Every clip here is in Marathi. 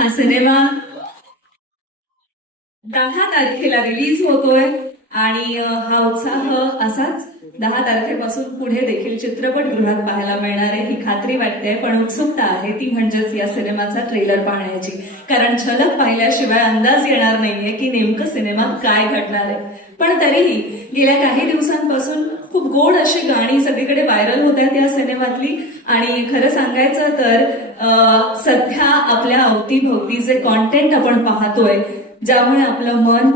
हा सिनेमा 10 तारखेला रिलीज होतोय आणि हा उत्साह असाच 10 तारखेपासून पुढे देखील चित्रपटगृहात पाहायला मिळणार आहे ही खात्री वाटते. पण उत्सुकता आहे ती म्हणजेच या सिनेमाचा ट्रेलर पाहण्याची, कारण झलक पाहिल्याशिवाय अंदाज येणार नाहीये की नेमकं सिनेमात काय घडणार आहे. पण तरीही गेल्या काही दिवसांपासून खूप गोड अशी गाणी सगळीकडे व्हायरल होत आहेत या सिनेमातली. आणि खरं सांगायचं तर सध्या आपल्या अवतीभोवती जे कॉन्टेंट आपण पाहतोय, ज्यामुळे आपलं मन,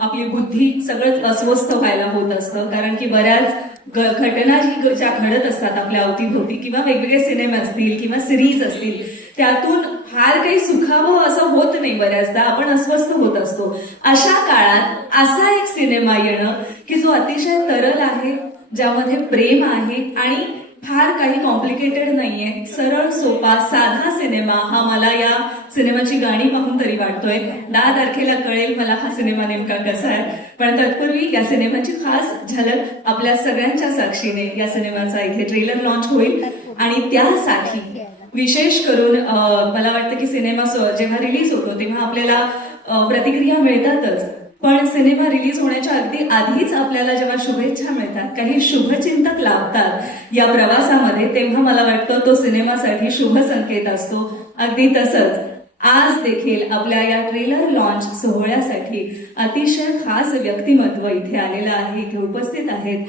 आपली बुद्धी सगळंच अस्वस्थ व्हायला होत असतं. कारण की बऱ्याच घटना ज्या घडत असतात आपल्या अवतीभोवती, किंवा वेगवेगळे सिनेमे असतील किंवा सिरीज असतील, त्यातून फार काही सुखावं असं होत नाही. बऱ्याचदा आपण अस्वस्थ होत असतो. अशा काळात असा एक सिनेमा येणं की जो अतिशय तरल आहे, ज्यामध्ये प्रेम आहे आणि फार काही कॉम्प्लिकेटेड नाहीये, सरळ सोपा साधा सिनेमा हा मला या सिनेमाची गाणी पाहून तरी वाटतोय. 10 तारखेला कळेल मला हा सिनेमा नेमका कसा आहे. पण तत्पूर्वी या सिनेमाची खास झलक आपल्या सगळ्यांच्या साक्षीने या सिनेमाचा इथे ट्रेलर लॉन्च होईल. आणि त्यासाठी विशेष करून मला वाटतं की सिनेमा जेव्हा रिलीज होतो तेव्हा आपल्याला प्रतिक्रिया मिळतातच, पण सिनेमा रिलीज होण्याच्या अगदी आधीच आपल्याला जेव्हा शुभेच्छा मिळतात, काही शुभचिंतक लाभतात या प्रवासामध्ये, तेव्हा मला वाटतं तो सिनेमासाठी शुभ संकेत असतो. अगदी तसंच आज देखील आपल्या या ट्रेलर लॉन्च सोहळ्यासाठी अतिशय खास व्यक्तिमत्व इथे आलेलं आहे, इथे उपस्थित आहेत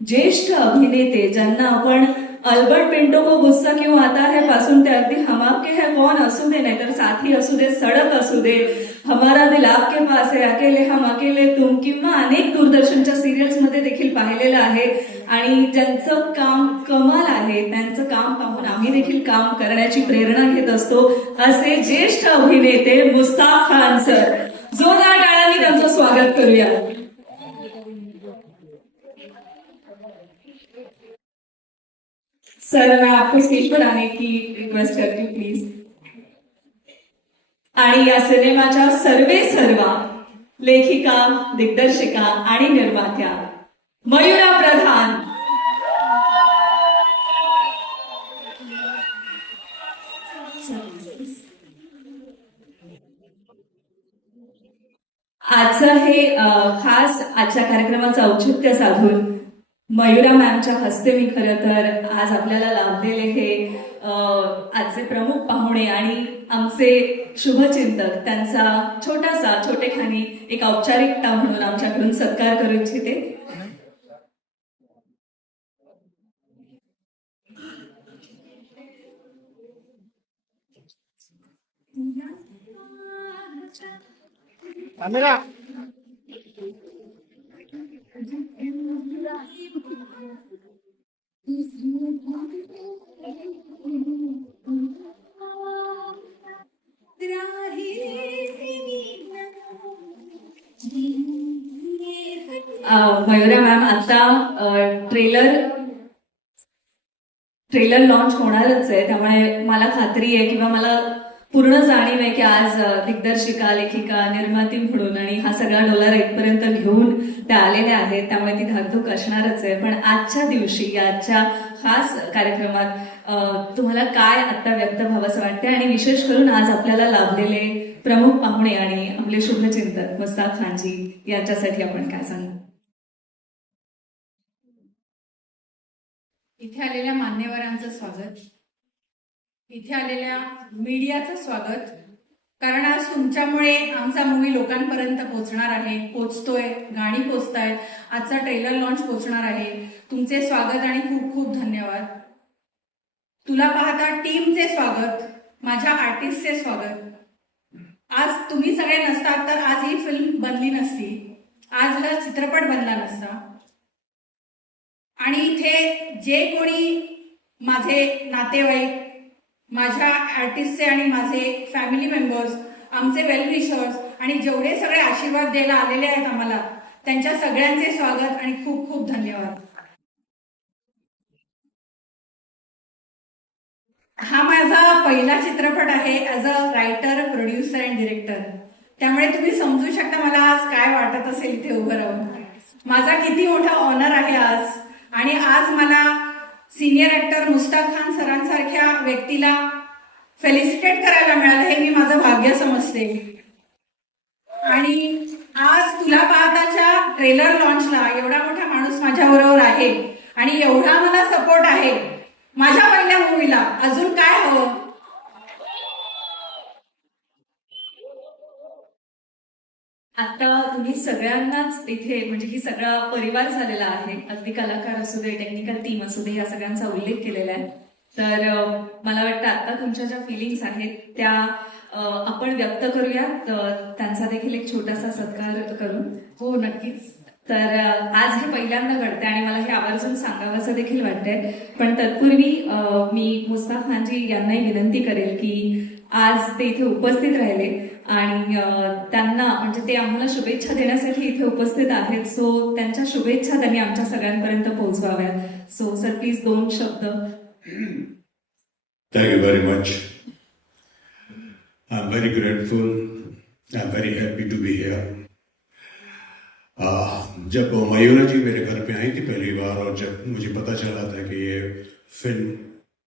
ज्येष्ठ अभिनेते, ज्यांना आपण अल्बर्ट पिंटो को गुस्सा क्यों आता है पासून ते अगदी हम आपके है कौन असू दे, नाहीतर साथी असू दे, सडक असू दे, हमारा दिल आपके पास है, अकेले हम अकेले तुम, किंवा अनेक दूरदर्शनच्या सिरियल्स मध्ये देखील पाहिलेलं आहे. आणि ज्यांचं काम कमाल आहे, त्यांचं काम पाहून आम्ही देखील काम करण्याची प्रेरणा घेत असतो, असे ज्येष्ठ अभिनेते मुस्ताक खान सर. जोरदार टाळ्यांनी त्यांचं स्वागत करूया. सर, मैं आपको स्टेज पर आने की रिक्वेस्ट करती हूँ प्लीज. आणि या सिनेमाच्या सर्वा लेखिका, दिग्दर्शिका आणि निर्मात्या मयुरा प्रधान. आजचं हे खास आजच्या कार्यक्रमाचं औचित्य साधून मयुरा मॅमच्या हस्ते मी खरं तर आज आपल्याला लाभलेले हे आजचे प्रमुख पाहुणे आणि आमचे शुभचिंतक, त्यांचा छोटेखानी एक औपचारिकता म्हणून आमच्याकडून सत्कार करू इच्छिते. मयुरा मॅम, आता ट्रेलर लॉन्च होणारच आहे, त्यामुळे मला खात्री आहे किंवा मला पूर्ण जाणीव आहे की आज दिग्दर्शिका, लेखिका, निर्माती म्हणून आणि हा सगळा डोलारा इथपर्यंत घेऊन त्या आलेल्या आहेत, त्यामुळे ती धाकधूक असणारच आहे. पण आजच्या दिवशी, आजच्या खास कार्यक्रमात तुम्हाला काय आता व्यक्त व्हावंसं वाटते, आणि विशेष करून आज आपल्याला लाभलेले प्रमुख पाहुणे आणि आपले शुभचिंतक मुस्ताक खानजी यांच्यासाठी आपण काय सांगू? इथे आलेल्या मान्यवरांचं स्वागत, इथे आलेल्या मीडियाचं स्वागत, कारण आज तुमच्यामुळे आमचा मूवी लोकांपर्यंत पोहोचणार आहे, पोहोचतोय, गाणी पोहोचतायत, आजचा ट्रेलर लॉन्च पोहोचणार आहे. तुमचे स्वागत आणि खूप खूप धन्यवाद. तुला पाहता टीमचे स्वागत, माझ्या आर्टिस्टचे स्वागत. आज तुम्ही सगळे नसतात तर आज ही फिल्म बनली नसती, आज हा चित्रपट बनला नसता. आणि इथे जे कोणी माझे नातेवाईक, माझ्या आर्टिस्टचे आणि माझे फॅमिली मेंबर्स, आमचे वेल विशर्स आणि जेवढे सगळे आशीर्वाद द्यायला आलेले आहेत आम्हाला, त्यांच्या सगळ्यांचे स्वागत आणि खूप खूप धन्यवाद. हा माझा पहिला चित्रपट आहे as a writer, producer and director, त्यामुळे तुम्ही समजू शकता मला आज काय वाटत असेल इथे उभं राहून. माझा किती मोठा ऑनर आहे आज. आणि आज मला सिनियर ऍक्टर मुस्ताक खान सरांसारख्या व्यक्तीला फेलिसिटेट करायला मिळालं, हे मी माझं भाग्य भाग्य समजते. आणि आज तुला पाहताच्या ट्रेलर लॉन्चला एवढा मोठा माणूस माझ्याबरोबर आहे आणि एवढा मला सपोर्ट आहे माझ्या पहिल्या मूवीला. अजून काय हवं? आता तुम्ही सगळ्यांनाच इथे म्हणजे ही सगळा परिवार झालेला आहे. अगदी कलाकार असू दे, टेक्निकल टीम असू दे, या सगळ्यांचा उल्लेख केलेला आहे. तर मला वाटतं आता तुमच्या ज्या फिलिंग्स आहेत त्या आपण व्यक्त करूयात. त्यांचा देखील एक छोटासा सत्कार करू. हो, नक्कीच. तर आज हे पहिल्यांदा घडतंय आणि मला हे आवर्जून सांगावंसं देखील वाटतंय. पण तत्पूर्वी मी मुस्ताफ खानजी यांनाही विनंती करेल की आज ते इथे उपस्थित राहिले आणि त्यांना म्हणजे ते आम्हाला शुभेच्छा देण्यासाठी इथे उपस्थित आहेत. सो त्यांच्या शुभेच्छा त्यांनी आमच्या सगळ्यांपर्यंत पोहोचवाव्यात. सो सर प्लीज 2 शब्द. Thank you very much. I'm very grateful. I'm very happy to be here. जब मयूरा जी मेरे घर पे आई थी पहली बार और जब मुझे पता चला था कि ये फिल्म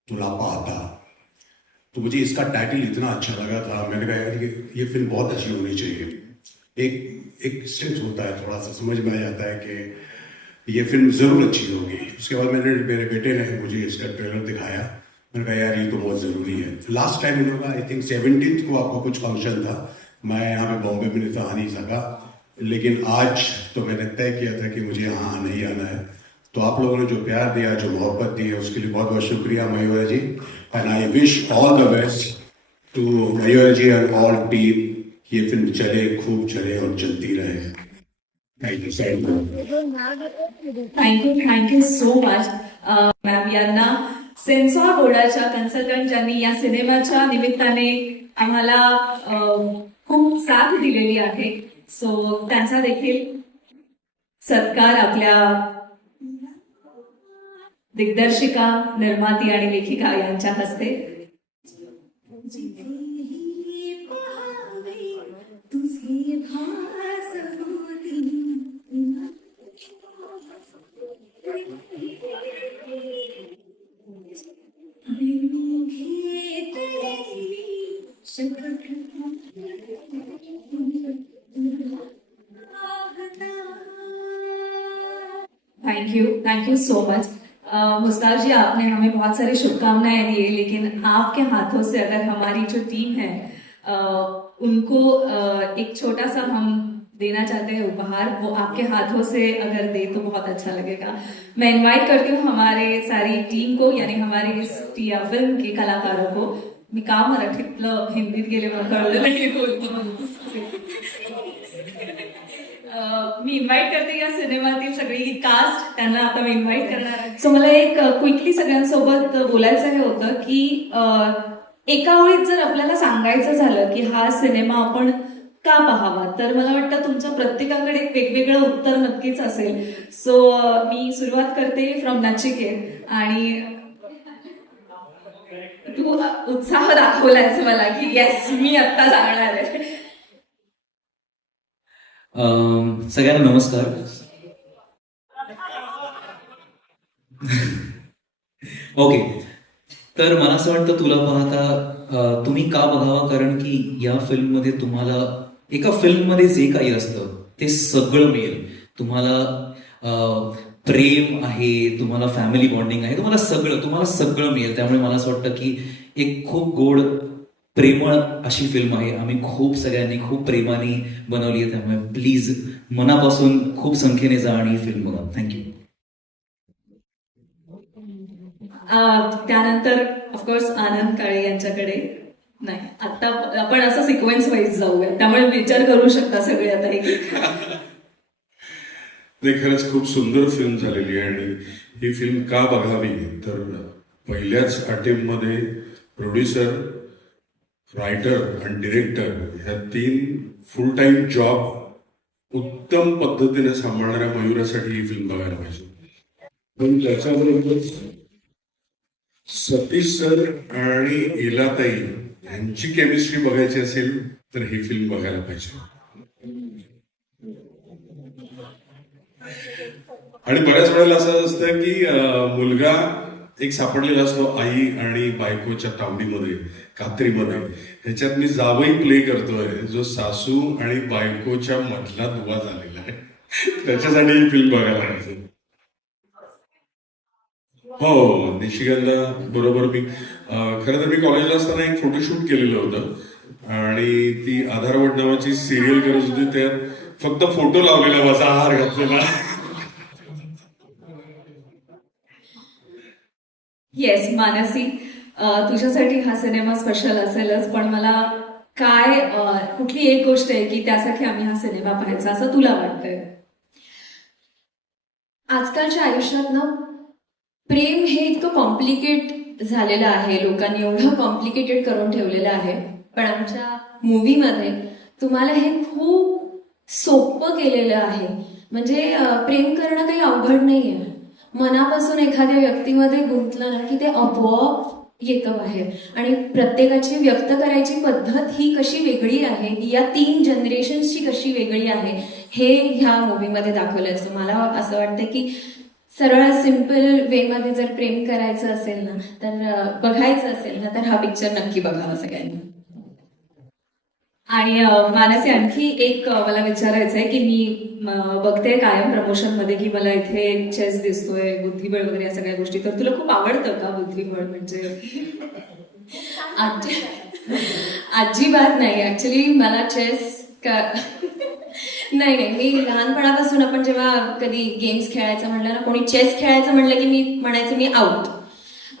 तुला पाहता, तो मुझे इसका टाइटल इतना अच्छा लगा था. मैंने कहा यार ये फिल्म बहुत अच्छी होनी चाहिए. एक सेंस होता है, थोड़ा सा समझ में आ जाता है कि ये फिल्म जरूर अच्छी होगी. उसके बाद मेरे बेटे ने मुझे इसका ट्रेलर दिखाया. मैंने कहा यार ये तो बहुत ज़रूरी है. लास्ट टाइम इन लोगों का आई थिंक 17th को आपका कुछ फंक्शन था. मैं यहाँ पे बॉम्बे में तो आ नहीं सका, लेकिन आज तो मैंने तय किया था कि मुझे यहाँ नहीं आना है. तो आप लोगों ने जो प्यार दिया, जो मोहब्बत दी है, उसके लिए बहुत बहुत शुक्रिया Mayura ji. And I wish all the best to Mayura ji and all team. ये फिल्म चले, खूब चले और चलती रहे. Thank you thank you so much ma'am यांना. सेन्सॉर बोर्डाच्या कन्सल्टंट ज्यांनी या सिनेमाच्या निमित्ताने आम्हाला खूप साथ दिलेली आहे. सो त्यांचा देखील सत्कार आपल्या दिग्दर्शिका, निर्माती आणि लेखिका यांच्या हस्ते. Thank you so much. Mushtaq ji, आपने हमें बहुत सारी शुभकामनाएं दी, लेकिन आपके हाथों से अगर हमारी जो टीम है उनको एक छोटा सा हम देना चाहते हैं उपहार, वो आपके हाथों से अगर दे तो बहुत अच्छा लगेगा. मैं इनवाइट करती हूँ हमारे सारी टीम को, यानी हमारे इस फिल्म के कलाकारों को. मी का मराठीतलं हिंदीत गेले मग कळलं नाही. मी इन्व्हाइट करते या सिनेमातील सगळी कास्ट, त्यांना आता मी इन्व्हाइट करणार आहे. सो मला एक क्विकली सगळ्यांसोबत बोलायचं हे होतं की एका ओळीत जर आपल्याला सांगायचं झालं की हा सिनेमा आपण का पाहावा, तर मला वाटतं तुमच्या प्रत्येकाकडे एक वेगवेगळं उत्तर नक्कीच असेल. सो मी सुरुवात करते फ्रॉम नचिकेत. आणि तू उत्साह दाखवलायस मला की येस मी आत्ता सांगणार आहे. सगळ्यांना नमस्कार. ओके, तर मला असं वाटतं तुला पाहता तुम्ही का बघावा, कारण की या फिल्ममध्ये तुम्हाला एका फिल्ममध्ये जे काही असतं ते सगळं मिळेल. तुम्हाला प्रेम आहे, तुम्हाला फॅमिली बॉन्डिंग आहे, तुम्हाला सगळं मिळेल. त्यामुळे मला असं वाटतं की एक खूप गोड प्रेमळ अशी फिल्म आहे. आम्ही खूप सगळ्यांनी खूप प्रेमाने बनवली आहे. त्यामुळे प्लीज मनापासून खूप संख्येने जा आणि ही फिल्म बघा. थँक्यू. त्यानंतर ऑफकोर्स आनंद काळे यांच्याकडे. नाही, आता आपण असं सिक्वेन्स वाईज जाऊया, त्यामुळे विचार करू शकता सगळे आता एक. नाही, खरंच खूप सुंदर फिल्म झालेली आहे. आणि ही फिल्म का बघावी, तर पहिल्याच अटेम्प्टमध्ये प्रोड्युसर, रायटर आणि डिरेक्टर ह्या 3 फुल टाइम जॉब उत्तम पद्धतीने सांभाळणाऱ्या मयुरासाठी ही फिल्म बघायला पाहिजे. पण त्याच्याबरोबर सतीश सर आणि इलाताई यांची केमिस्ट्री बघायची असेल तर ही फिल्म बघायला पाहिजे. आणि बऱ्याच वेळेला असं असतं की मुलगा एक सापडलेला असतो आई आणि बायकोच्या तावडीमध्ये, कात्रीमध्ये. ह्याच्यात मी जावई प्ले करतोय, जो सासू आणि बायकोच्या मधला दुवा झालेला आहे. त्याच्यासाठी ही फिल्म बघायला पाहिजे. हो, निशिगंधा बरोबर. मी खरं तर मी कॉलेजला असताना एक फोटोशूट केलेलं होतं आणि ती आधारवड नावाची सिरियल करत होती. त्यात फक्त फोटो लावलेला, माझा हार घातलेला. येस मानसी, तुझ्यासाठी हा सिनेमा स्पेशल असेलच, पण मला काय कुठली एक गोष्ट आहे की त्यासाठी आम्ही हा सिनेमा पाहायचा असं तुला वाटतंय? आजकालच्या आयुष्यात ना प्रेम हे इतकं कॉम्प्लिकेट झालेलं आहे, लोकांनी एवढं कॉम्प्लिकेटेड करून ठेवलेलं आहे. पण आमच्या मूवीमध्ये तुम्हाला हे खूप सोपं केलेलं आहे. म्हणजे प्रेम करणं काही अवघड नाहीये. मनापासून एखाद्या व्यक्तीमध्ये गुंतलं ना की ते आपोआप येतं बाहेर. आणि प्रत्येकाची व्यक्त करायची पद्धत ही कशी वेगळी आहे, या 3 जनरेशन्सची कशी वेगळी आहे, हे ह्या मूवीमध्ये दाखवलं असतं. मला असं वाटतं की सरळ सिम्पल वेमध्ये जर प्रेम करायचं असेल ना, तर बघायचं असेल ना, तर हा पिक्चर नक्की बघावा सगळ्यांनी. आणि मानसी, आणखी एक मला विचारायचं आहे की मी बघते कायम प्रमोशनमध्ये की मला इथे चेस दिसतोय, बुद्धिबळ वगैरे या सगळ्या गोष्टी. तर तुला खूप आवडतं का बुद्धिबळ? म्हणजे अजिबात नाही. ऍक्च्युली मला चेस नाही, मी लहानपणापासून आपण जेव्हा कधी गेम्स खेळायचं म्हणलं ना, कोणी चेस खेळायचं म्हणलं की मी म्हणायचे मी आउट.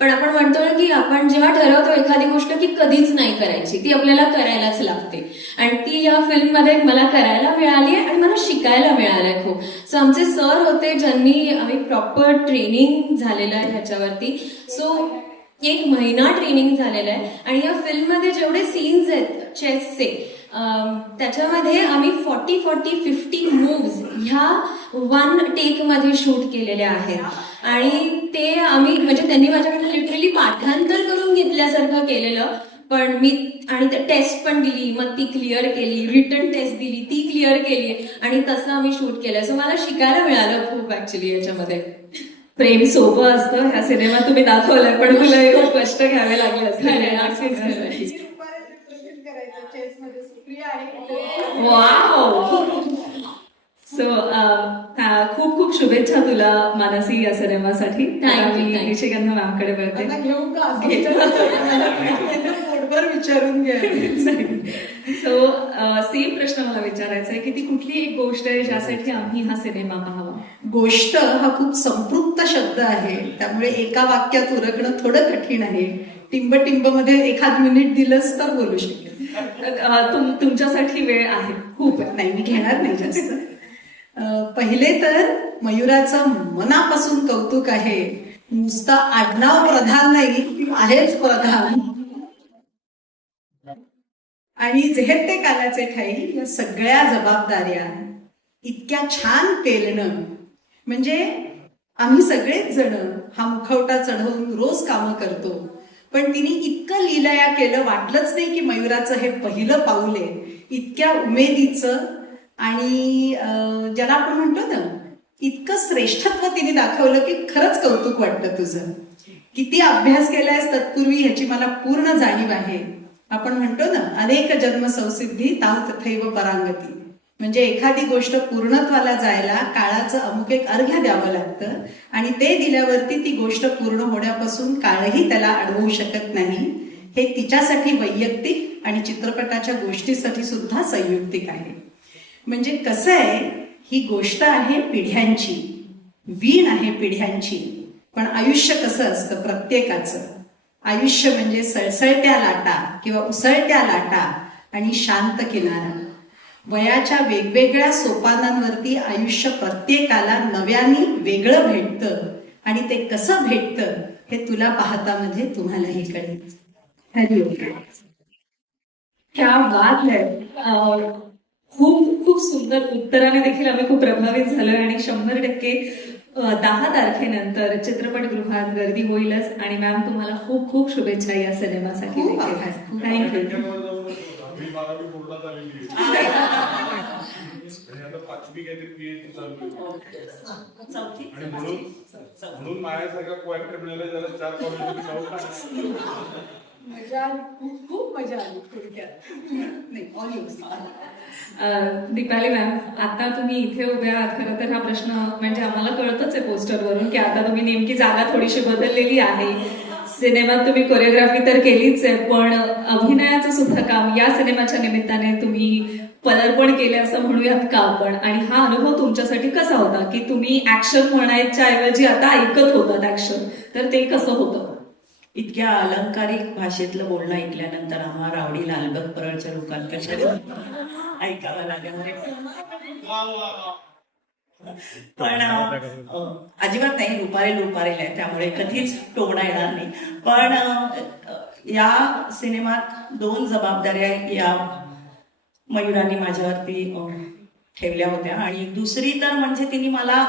पण आपण म्हणतो ना की आपण जेव्हा ठरवतो एखादी गोष्ट की कधीच नाही करायची, ती आपल्याला करायलाच लागते. आणि ती या फिल्ममध्ये मला करायला मिळाली आहे आणि मला शिकायला मिळालंय खूप. सो आमचे सर होते ज्यांनी आम्ही प्रॉपर ट्रेनिंग झालेलं आहे ह्याच्यावरती. सो 1 महिना ट्रेनिंग झालेलं आहे. आणि या फिल्ममध्ये जेवढे सीन्स आहेत चेसचे, त्याच्यामध्ये आम्ही 40-50 मूव्स ह्या 1 टेकमध्ये शूट केलेल्या आहेत. आणि ते आम्ही म्हणजे त्यांनी माझ्याकडे लिटरली पाठांतर करून घेतल्यासारखं केलेलं. पण मी आणि ते टेस्ट पण दिली, मग ती क्लिअर केली, रिटर्न टेस्ट दिली, ती क्लिअर केली, आणि तसं आम्ही शूट केलं. सो मला शिकायला मिळालं खूप ऍक्च्युली याच्यामध्ये. प्रेम सोपं असतं, ह्या सिनेमात तुम्ही दाखवलंय, पण तुला खूप कष्ट घ्यावे लागले असते. वाव! सो खूप खूप शुभेच्छा तुला मानसी या सिनेमासाठी. Thank you. निशिगंधा मॅमकडे वळते. घेऊ का पोटभर विचारून घ्या. सो सेम प्रश्न मला विचारायचा आहे की ती कुठली एक गोष्ट आहे ज्यासाठी आम्ही हा सिनेमा पाहावा? गोष्ट हा खूप संपृक्त शब्द आहे, त्यामुळे एका वाक्यात उरकणं थोडं कठीण आहे. टिंब मध्ये एखाद मिनिट दिलंच तर बोलू शकेल. तुमच्यासाठी वेळ आहे खूप. नाही, मी घेणार नाही जास्त. पहिले तर मयुराचं मनापासून कौतुक आहे. नुसतं आडनाव प्रधान नाही, आहेच प्रधान. आणि जेहेत ते कानाचे ठाई या सगळ्या जबाबदाऱ्या इतक्या छान पेलणं. म्हणजे आम्ही सगळेच जण हा मुखवटा चढवून रोज कामं करतो, पण तिने इतकं लीलया केलं, वाटलंच नाही की मयुराचं हे पहिलं पाऊल आहे. इतक्या उमेदीचं आणि ज्याला आपण म्हणतो ना, इतकं श्रेष्ठत्व तिने दाखवलं की खरंच कौतुक वाटतं तुझं. किती अभ्यास केलायस तत्पूर्वी ह्याची मला पूर्ण जाणीव आहे. आपण म्हणतो ना, अनेक जन्म संसिद्धी ताव तथैव परांगती. म्हणजे एखादी गोष्ट पूर्णत्वाला जायला काळाचं अमुक एक अर्घ्य द्यावं लागतं, आणि ते दिल्यावरती ती गोष्ट पूर्ण होण्यापासून काळही त्याला अडवू शकत नाही. हे तिच्यासाठी वैयक्तिक आणि चित्रपटाच्या गोष्टीसाठी सुद्धा संयुक्तिक आहे. म्हणजे कसं आहे, ही गोष्ट आहे पिढ्यांची, वीण आहे पिढ्यांची. पण आयुष्य कसं असतं प्रत्येकाचं? आयुष्य म्हणजे सळसळत्या लाटा किंवा उसळत्या लाटा आणि शांत किनारा. वयाच्या वेगवेगळ्या सोपानांवरती आयुष्य प्रत्येकाला नव्याने वेगळं भेटतं, आणि ते कसं भेटतं हे तुला पाहतामध्ये तुम्हालाही कळेल. हरिओम. क्या बात आहे. खूप खूप सुंदर उत्तराने देखील आम्ही खूप प्रभावित झालोय. आणि 100% 10 तारखेनंतर चित्रपटगृहात गर्दी होईलच. आणि मॅम, तुम्हाला खूप खूप शुभेच्छा या सिनेमासाठी. खूप आभार. थँक्यू. मी बारावी पूर्ण झालेली आहे. आणि आता 5वी काहीतरी PhD चालू आहे. आणि म्हणून माझ्यासारखा क्वार्टर मिळाला त्याला 4 कॉलेजमध्ये जाऊन टाकलं. मजा खूप खूप मजा आली थोडक्यात. नाही ऑल दीपाली मॅम, आता तुम्ही इथे उभ्या आहात. खरं तर हा प्रश्न म्हणजे आम्हाला कळतच आहे पोस्टरवरून की आता तुम्ही नेमकी जागा थोडीशी बदललेली आहे. सिनेमात तुम्ही कोरिओग्राफी तर केलीच आहे, पण अभिनयाचं सुद्धा काम या सिनेमाच्या निमित्ताने तुम्ही पदार्पण केले असं म्हणूयात का आपण. आणि हा अनुभव तुमच्यासाठी कसा होता की तुम्ही ऍक्शन म्हणायच्या ऐवजी आता ऐकत होतात ऍक्शन, तर ते कसं होतं? इतक्या अलंकारिक भाषेतलं बोलणं ऐकल्यानंतर आम्हा रावडी लालबाग परळच्या लोकांना कशा ऐकावं लागेल. पण अजिबात नाही, रुपारेल आहे, त्यामुळे कधीच टोमणा येणार नाही. पण या सिनेमात 2 जबाबदाऱ्या या मयुरांनी माझ्यावरती ठेवल्या होत्या. आणि दुसरी तर म्हणजे तिने मला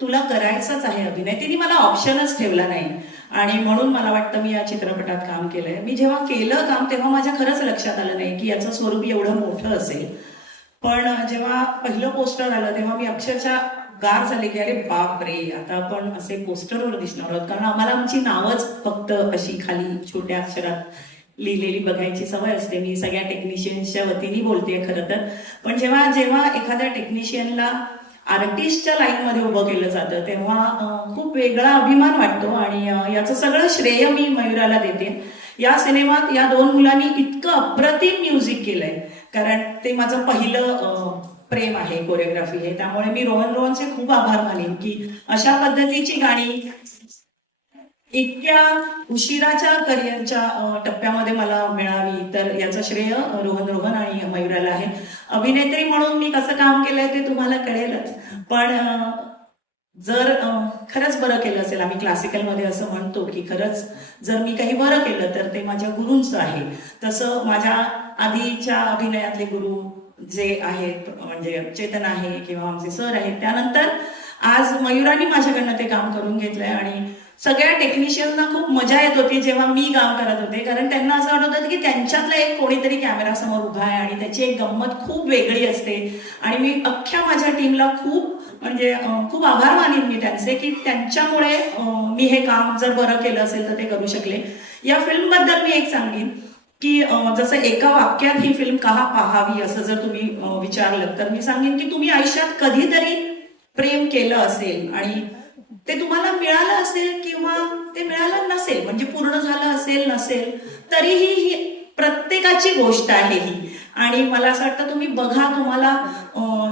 तुला करायचंच आहे अभिनय, तिने मला ऑप्शनच ठेवला नाही. आणि म्हणून मला वाटतं मी या चित्रपटात काम केलंय. मी जेव्हा केलं काम तेव्हा माझ्या खरंच लक्षात आलं नाही की याचं स्वरूप एवढं मोठं असेल. पण जेव्हा पहिलं पोस्टर आलं तेव्हा मी अक्षरशः गार झाले की अरे बाप रे, आता आपण असे पोस्टरवर दिसणार आहोत. कारण आम्हाला आमची नावच फक्त अशी खाली छोट्या अक्षरात लिहिलेली बघायची सवय असते. मी सगळ्या टेक्निशियन्सच्या वतीने बोलते खरं तर. पण जेव्हा जेव्हा एखाद्या टेक्निशियनला आर्टिस्टच्या लाईनमध्ये उभं केलं जातं तेव्हा खूप वेगळा अभिमान वाटतो. आणि याचं सगळं श्रेय मी मयुराला देते. या सिनेमात या 2 मुलांनी इतकं अप्रतिम म्युझिक केलंय, कारण ते माझं पहिलं प्रेम आहे, कोरिओग्राफी आहे. त्यामुळे मी रोहनचे खूप आभार मानेन की अशा पद्धतीची गाणी इतक्या उशिराच्या करिअरच्या टप्प्यामध्ये मला मिळावी, तर याचं श्रेय रोहन आणि मयुराला आहे. अभिनेत्री म्हणून मी कसं काम केलंय ते तुम्हाला कळेलच. पण जर खरंच बरं केलं असेल, आम्ही क्लासिकलमध्ये असं म्हणतो की खरंच जर मी काही बरं केलं तर ते माझ्या गुरूंचं आहे. तसं माझ्या आधीच्या अभिनयातले गुरु जे आहेत म्हणजे चेतन आहे किंवा आमचे सर आहेत, त्यानंतर आज मयुरांनी माझ्याकडनं ते काम करून घेतलंय. आणि सगळ्या टेक्निशियनना खूप मजा येत होती जेव्हा मी काम करत होते, कारण त्यांना असं वाटत होतं की त्यांच्यातला एक कोणीतरी कॅमेरा समोर उभा आहे आणि त्याची एक गंमत खूप वेगळी असते. आणि मी अख्ख्या माझ्या टीमला खूप आभार मानेन मी त्यांचे की त्यांच्यामुळे मी हे काम जर बरं केलं असेल तर ते करू शकले. या फिल्मबद्दल मी एक सांगेन की जसं एका वाक्यात ही फिल्म का पाहावी असं जर तुम्ही विचारलं तर मी सांगेन की तुम्ही आयुष्यात कधीतरी प्रेम केलं असेल आणि ते तुम्हाला मिळालं असेल किंवा ते मिळालं नसेल, म्हणजे पूर्ण झालं असेल नसेल, तरीही ही प्रत्येकाची गोष्ट आहे ही. आणि मला असं वाटतं तुम्ही बघा, तुम्हाला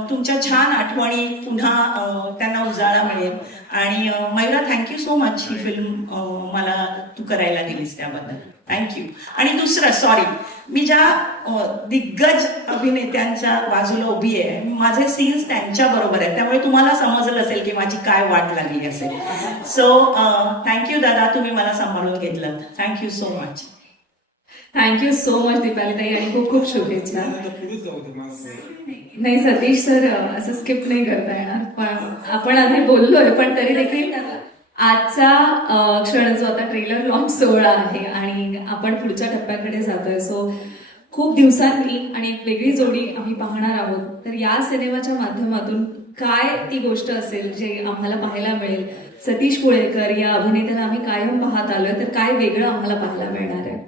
तुमच्या छान आठवणी पुन्हा त्यांना उजाळा मिळेल. आणि मयुरा, थँक्यू सो मच ही फिल्म मला तू करायला दिलीस त्याबद्दल थँक्यू. आणि दुसरं सॉरी, मी ज्या दिग्गज अभिनेत्यांच्या बाजूला उभी आहे, माझे सीन्स त्यांच्या बरोबर आहेत, त्यामुळे तुम्हाला समजलं असेल की माझी काय वाट लागली असेल. सो थँक्यू दादा, तुम्ही मला सांभाळून घेतलं. Thank you so much. Thank you so much Deepali ताई आणि खूप खूप शुभेच्छा. नाही सतीश सर, असं स्किप नाही करता येणार. पण आपण आधी बोललोय, पण तरी देखील आजचा क्षण जो आता ट्रेलर लॉन्च सोहळा आहे आणि आपण पुढच्या टप्प्याकडे जातोय. सो खूप दिवसांनी आणि एक वेगळी जोडी आम्ही पाहणार आहोत. तर या सिनेमाच्या माध्यमातून काय ती गोष्ट असेल जे आम्हाला पाहायला मिळेल? सतीश पुळेकर या अभिनेत्याला आम्ही कायम पाहत आलोय, तर काय वेगळं आम्हाला पाहायला मिळणार आहे?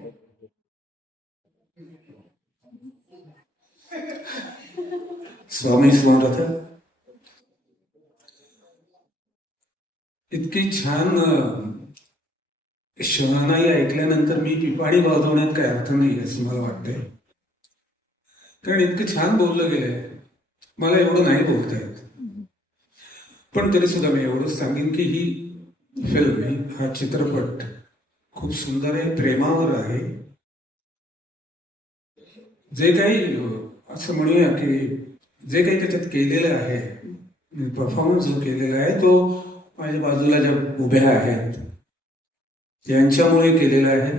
स्वामी समर्थ. इतकी छान शहनाई ऐकल्यानंतर मी पिपाणी वाजवण्यात काही अर्थ नाही असं मला वाटतंय, कारण इतकं छान बोललं गेलंय. मला एवढं नाही बोलता येत, पण तरी सुद्धा मी एवढंच सांगेन की ही फिल्म, हा चित्रपट खूप सुंदर आहे, प्रेमावर आहे. जे काही असं म्हणूया की जे काही त्याच्यात केलेलं आहे, परफॉर्मन्स जो केलेला आहे तो माझ्या बाजूला ज्या उभ्या आहेत यांच्यामुळे केलेला आहे.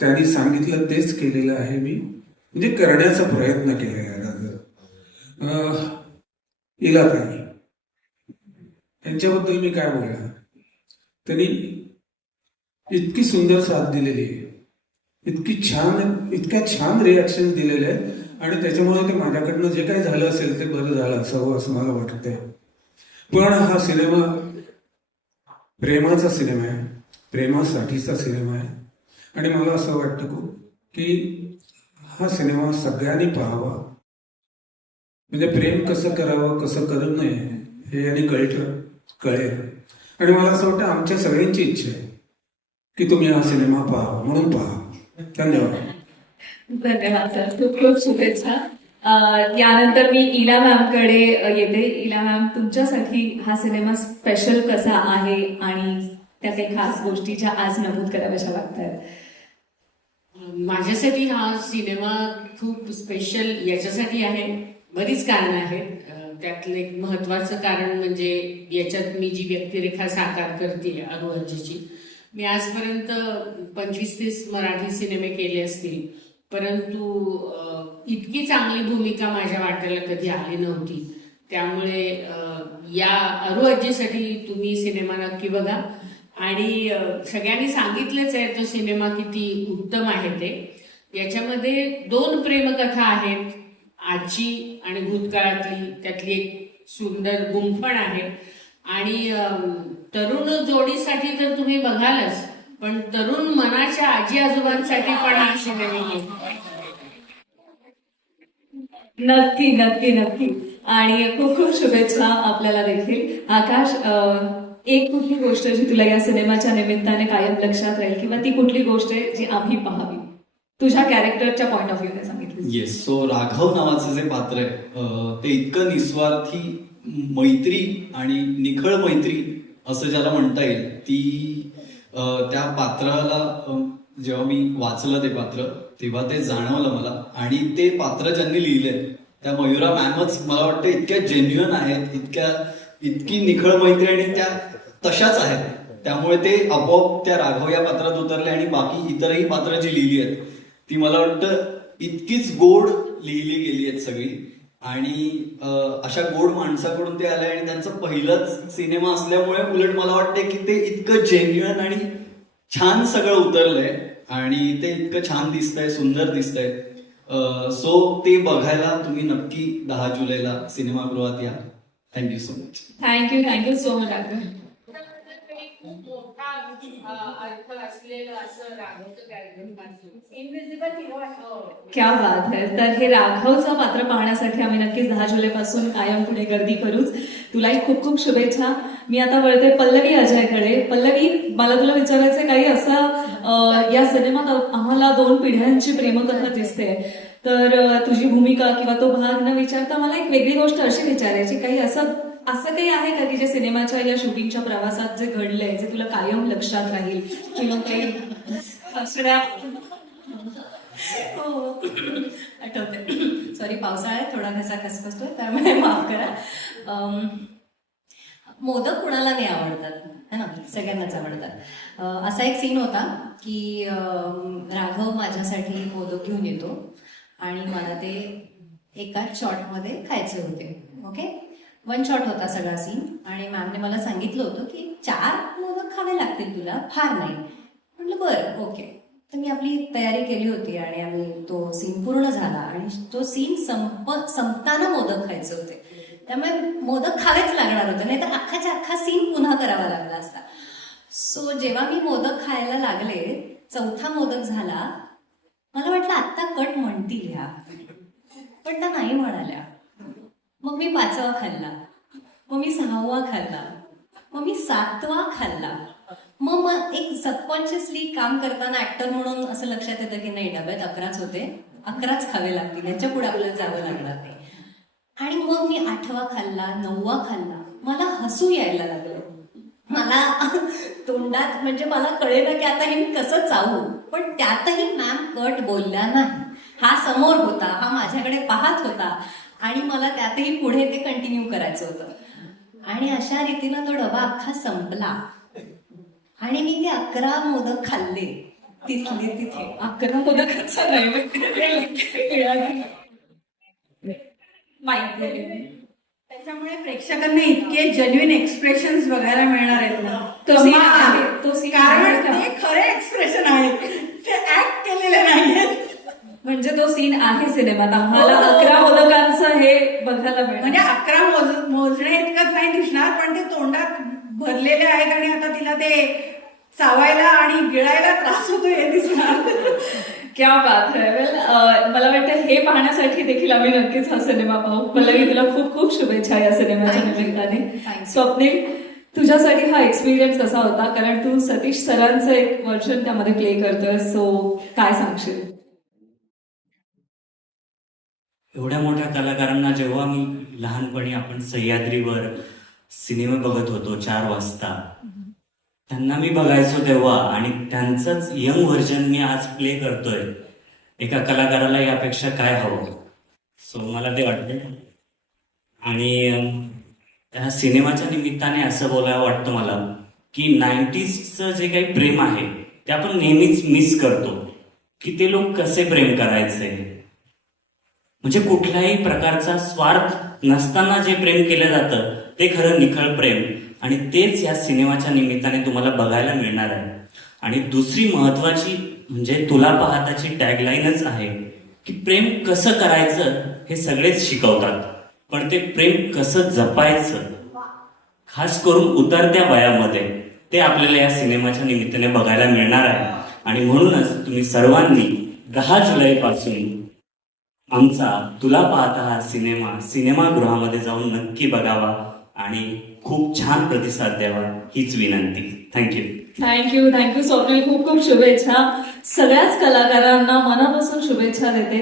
त्यांनी सांगितलं तेच केलेलं आहे मी, म्हणजे करण्याचा प्रयत्न केलेला आहे. इलाताई यांच्याबद्दल मी काय बोलणार, त्यांनी इतकी सुंदर साथ दिलेली आहे. इतक्या छान रिॲक्शन दिलेले आहेत आणि त्याच्यामुळे ते माझ्याकडनं जे काही झालं असेल ते बरं झालं असावं असं मला वाटतंय. पण हा सिनेमा प्रेमाचा सिनेमा आहे, प्रेमासाठीचा सिनेमा आहे आणि मला असं वाटतं की हा सिनेमा सगळ्यांनी पाहावा. म्हणजे प्रेम कसं करावं कसं करू नये हे यांनी कळेल. आणि मला असं वाटतं आमच्या सगळ्यांची इच्छा आहे की तुम्ही हा सिनेमा पाहावा, म्हणून पहा. धन्यवाद. धन्यवाद सर, खूप खूप शुभेच्छा. यानंतर मी इला मॅमकडे येते. इला मॅम, तुमच्यासाठी हा सिनेमा स्पेशल कसा आहे आणि त्या काही खास गोष्टी ज्या आज नमूद कराव्याशा वाटतात? माझ्यासाठी हा सिनेमा खूप स्पेशल याच्यासाठी आहे, बरीच कारणं आहेत. त्यातलं एक महत्वाचं कारण म्हणजे याच्यात मी जी व्यक्तिरेखा साकार करते अरू अर्जेची. मी आजपर्यंत 25-30 मराठी सिनेमे केले असतील, परंतु इतकी चांगली भूमिका माझ्या वाट्याला कधी आली नव्हती. त्यामुळे या अरू अर्जेसाठी तुम्ही सिनेमा नक्की बघा. आणि सगळ्यांनी सांगितलंच आहे तो सिनेमा किती उत्तम आहे ते. याच्यामध्ये 2 प्रेमकथा आहेत, आजची आणि भूतकाळातली. त्यातली एक सुंदर गुंफण आहे. आणि तरुण जोडीसाठी तर तुम्ही बघालच, पण तरुण मनाच्या आजी आजोबांसाठी पण हा सिनेमा आहे. नक्की नक्की नक्की. आणि खूप खूप शुभेच्छा आपल्याला देखील. आकाश, एक कुठली गोष्ट जी तुला या सिनेमाच्या निमित्ताने कायम लक्षात राहील किंवा ती कुठली गोष्ट आहे जी आम्ही पाहावी, तुझ्या कॅरेक्टरच्या पॉइंट ऑफ व्ह्यूने सांगितलं? येस, सो राघव नावाचं जे पात्र आहे ते इतकं निस्वार्थी मैत्री आणि निखळ मैत्री असं ज्याला म्हणता येईल, ती त्या पात्राला जेव्हा मी वाचलं ते पात्र तेव्हा ते जाणवलं मला. आणि ते पात्र ज्यांनी लिहिलंय त्या मयुरा मॅमच मला वाटतं इतक्या जेन्युअन आहेत, इतकी निखळ मैत्री आणि त्या तशाच आहेत. त्यामुळे ते आपोआप त्या राघव या पात्रात उतरले. आणि बाकी इतरही पात्र जी लिहिली आहेत ती मला वाटतं इतकीच गोड लिहिली गेली आहेत सगळी. आणि अशा गोड माणसाकडून ते आले आणि त्यांचा पहिलाच सिनेमा असल्यामुळे उलट मला वाटतं की ते इतकं जेन्युअन आणि छान सगळं उतरलंय आणि ते इतकं छान दिसतंय, सुंदर दिसतंय. सो ते बघायला तुम्ही नक्की 10 जुलैला सिनेमागृहात या. Thank you so much. Thank you so much Akash. मोठा अर्थ असलेलं असं राघवचं कॅरेक्टर इनविजिबल हिरो आहे. क्या बात आहे. तर हे राघवचं पात्र पाहण्यासाठी आम्ही नक्कीच 10 जुलैपासून कायम पुढे गर्दी करूच. तुलाही खूप खूप शुभेच्छा. मी आता वळते पल्लवी अजयकडे. पल्लवी, मला तुला विचारायचं काही असं, या सिनेमात आम्हाला 2 पिढ्यांची प्रेमकथा दिसते, तर तुझी भूमिका किंवा तो भाग न विचारता मला एक वेगळी गोष्ट अशी विचारायची, काही असं काही आहे का की जे सिनेमाच्या या शूटिंगच्या प्रवासात जे घडलंय जे तुला कायम लक्षात राहील किंवा काही हसण्या? हो, आठवते. सॉरी, पावसाळ्यात थोडा घसा खसखसतोय त्यामुळे माफ करा. मोदक कुणाला नाही आवडतात, है ना? सगळ्यांनाच आवडतात. असा एक सीन होता की राघव माझ्यासाठी मोदक घेऊन येतो आणि मला ते एकाच शॉटमध्ये खायचे होते. ओके, 1 शॉट होता सगळा सीन. आणि मॅमने मला सांगितलं होतं की 4 मोदक खावे लागतील तुला, फार नाही. म्हटलं बरं, ओके. तर मी आपली तयारी केली होती आणि आम्ही तो सीन पूर्ण झाला आणि तो सीन संपताना मोदक खायचे होते. त्यामुळे मोदक खावेच लागणार होते, नाही तर अख्खा सीन पुन्हा करावा लागला असता. सो जेव्हा मी मोदक खायला लागले, 4था मोदक झाला, मला वाटलं आत्ता कट म्हणतील ह्या, पण त्या नाही म्हणाल्या. मग मी 5वा खाल्ला, मग मी 6वा खाल्ला, मग मी 7वा खाल्ला. मग एक सबकॉन्शियसली काम करताना ऍक्टर म्हणून असं लक्षात येतं की नाही, डब्यात 11च होते, 11च खावे लागतील, यांच्या पुढे आपल्याला जावं लागणार नाही. आणि मग मी 8वा खाल्ला, 9वा खाल्ला. मला हसू यायला लागलं. मला तोंडात, म्हणजे मला कळेना की आता हे मी कसं चावू. पण त्यातही मॅम कट बोलल्या नाही. हा समोर होता, हा माझ्याकडे पाहत होता आणि मला त्यातही पुढे ते कंटिन्यू करायचं होतं. आणि अशा रीतीनं तो डबा अख्खा संपला आणि मी ते 11 मोदक खाल्ले तिथले तिथे. 11 मोदकांचा माहिती. त्याच्यामुळे प्रेक्षकांना इतके जेन्युइन एक्सप्रेशन्स बघायला मिळणार आहेत ना, तो scene आहे, तो scene कारण आहे का? ते खरे एक्सप्रेशन आहेत. ते ऍक्ट केलेले नाहीयेत. म्हणजे तो सीन आहे सिनेमात, आम्हाला 11 मोदकांचं हे बघायला म्हणजे मिळेल. 11 मोजणे इतकंच नाही दिसणार, पण ते तोंडात भरलेले आहेत आणि आता तिला ते चावायला आणि गिळायला त्रास होतो हे दिसणार. क्या बात आहे. वेल, मला वाटतं हे पाहण्यासाठी देखील आम्ही नक्कीच हा सिनेमा पाहू. पल्लवी, तुला खूप खूप शुभेच्छा या सिनेमाच्या Thank you. निमित्ताने. Thank you. स्वप्नील, तुझ्यासाठी हा एक्सपिरियन्स कसा होता? कारण तू सतीश सरांचं एक वर्जन त्यामध्ये प्ले करतोय, सो काय सांगशील? एवढ्या मोठ्या कलाकारांना जेव्हा मी लहानपणी आपण सह्याद्रीवर सिनेमा बघत होतो 4 वाजता, त्यांना मी बघायचो तेव्हा, आणि त्यांचंच यंग व्हर्जन मी आज प्ले करतोय. एका कलाकाराला यापेक्षा काय हवं? सो मला ते वाटतं. आणि त्या सिनेमाच्या निमित्ताने असं बोलावं वाटतं मला की 90sचं जे काही प्रेम आहे ते आपण नेहमीच मिस करतो, की ते लोक कसे प्रेम करायचे. म्हणजे कुठल्याही प्रकारचा स्वार्थ नसताना जे प्रेम केलं जातं ते खरं निखळ प्रेम, आणि तेच या सिनेमाच्या निमित्ताने तुम्हाला बघायला मिळणार आहे. आणि दुसरी महत्वाची म्हणजे तुला पाहताची टॅगलाईनच आहे की प्रेम कसं करायचं हे सगळेच शिकवतात, पण ते प्रेम कसं जपायचं, खास करून उतरत्या वयामध्ये, ते आपल्याला या सिनेमाच्या निमित्ताने बघायला मिळणार आहे. आणि म्हणूनच तुम्ही सर्वांनी 10 जुलैपासून आमचा तुला पाहता हा सिनेमागृहामध्ये जाऊन नक्की बघावा आणि खूप छान प्रतिसाद द्यावा, हीच विनंती. थँक्यू. थँक्यू स्वप्नील, खूप खूप शुभेच्छा. सगळ्याच कलाकारांना मनापासून शुभेच्छा देते.